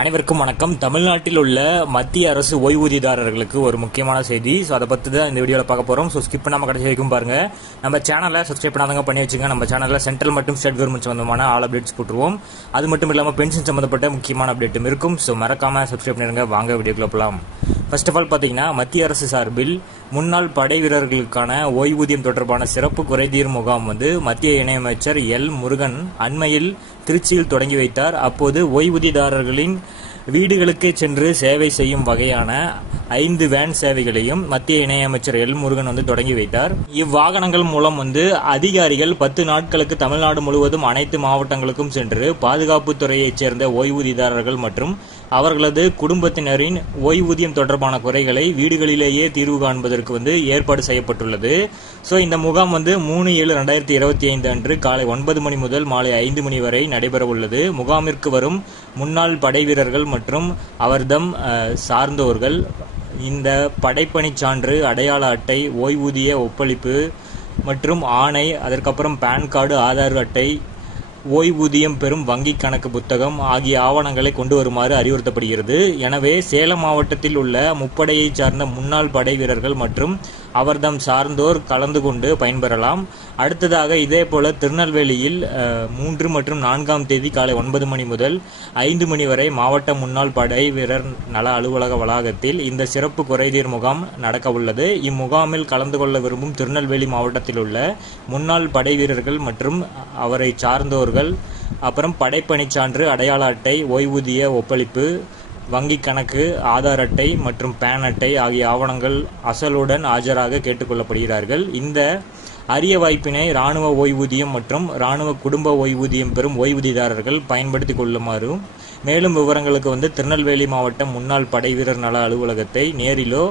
அனைவருக்கும் வணக்கம். தமிழ்நாட்டில் உள்ள மத்திய அரசு ஓய்வூதியதாரர்களுக்கு ஒரு முக்கியமான செய்தி. ஸோ அதை பற்றி தான் இந்த வீடியோவில் பார்க்க போகிறோம். ஸோ ஸ்கிப் பண்ணாமல் கடைசி வரைக்கும் பாருங்க. நம்ம சேனலை சப்ஸ்கிரைப் பண்ணாதவங்க பண்ணி வச்சுங்க. நம்ம சேனலில் சென்ட்ரல் மற்றும் ஸ்டேட் கவர்மெண்ட் சம்பந்தமான ஆல் அப்டேட்ஸ் போட்டுருவோம். அது மட்டும் இல்லாமல் பென்ஷன் சம்பந்தப்பட்ட முக்கியமான அப்டேட்டும் இருக்கும். ஸோ மறக்காம சப்ஸ்கிரைப் பண்ணிருங்க. வாங்க வீடியோக்குள்ள போகலாம். ஃபர்ஸ்ட் ஆஃப் ஆல் பார்த்தீங்கன்னா, மத்திய அரசு சார்பில் முன்னாள் படை வீரர்களுக்கான ஓய்வூதியம் தொடர்பான சிறப்பு குறைதீர் முகாம் மத்திய இணையமைச்சர் எல் முருகன் அண்மையில் திருச்சியில் தொடங்கி வைத்தார். அப்போது ஓய்வூதியதாரர்களின் வீடுகளுக்கே சென்று சேவை செய்யும் வகையான 5 வேன் சேவைகளையும் மத்திய இணையமைச்சர் எல் முருகன் தொடங்கி வைத்தார். இவ்வாகனங்கள் மூலம் அதிகாரிகள் 10 நாட்களுக்கு தமிழ்நாடு முழுவதும் அனைத்து மாவட்டங்களுக்கும் சென்று பாதுகாப்பு துறையைச் சேர்ந்த ஓய்வூதியதாரர்கள் மற்றும் அவர்களது குடும்பத்தினரின் ஓய்வூதியம் தொடர்பான குறைகளை வீடுகளிலேயே தீர்வு காண்பதற்கு ஏற்பாடு செய்யப்பட்டுள்ளது. ஸோ இந்த முகாம் 3/7/2025 அன்று காலை 9 மணி முதல் மாலை 5 மணி வரை நடைபெற உள்ளது. முகாமிற்கு வரும் முன்னாள் படை வீரர்கள் மற்றும் அவர்தம் சார்ந்தோர்கள் இந்த படைப்பணி சான்று, அடையாள அட்டை, ஓய்வூதிய ஒப்பளிப்பு மற்றும் ஆணை, அதற்கப்புறம் பான் கார்டு, ஆதார் அட்டை, ஓய்வூதியம் பெறும் வங்கி கணக்கு புத்தகம் ஆகிய ஆவணங்களை கொண்டு வருமாறு அறிவுறுத்தப்படுகிறது. எனவே சேலம் மாவட்டத்தில் உள்ள முப்படையை சார்ந்த முன்னாள் படை வீரர்கள் மற்றும் அவர்தம் சார்ந்தோர் கலந்து கொண்டு பயன்பெறலாம். அடுத்ததாக இதேபோல திருநெல்வேலியில் 3 மற்றும் 4ஆம் தேதி காலை 9 மணி முதல் 5 மணி வரை மாவட்ட முன்னாள் படை வீரர் நல அலுவலக வளாகத்தில் இந்த சிறப்பு குறைதீர் முகாம் நடக்க உள்ளது. இம்முகாமில் கலந்து கொள்ள விரும்பும் திருநெல்வேலி மாவட்டத்தில் உள்ள முன்னாள் படை வீரர்கள் மற்றும் அவரை சார்ந்தோர்கள், அப்புறம் படைப்பணி சான்று, அடையாள அட்டை, ஓய்வூதிய ஒப்பளிப்பு, வங்கி கணக்கு, ஆதார் அட்டை மற்றும் பேன் அட்டை ஆகிய ஆவணங்கள் அசலுடன் ஆஜராக கேட்டுக்கொள்ளப்படுகிறார்கள். இந்த அரிய வாய்ப்பினை ராணுவ ஓய்வூதியம் மற்றும் ராணுவ குடும்ப ஓய்வூதியம் பெறும் ஓய்வூதியதாரர்கள் பயன்படுத்திக் கொள்ளுமாறும், மேலும் விவரங்களுக்கு திருநெல்வேலி மாவட்ட முன்னாள் படை வீரர் நல அலுவலகத்தை நேரிலோ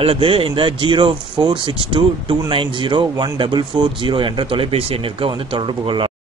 அல்லது இந்த 0462290140 என்ற தொலைபேசி எண்ணிற்கு தொடர்பு கொள்ளலாம்.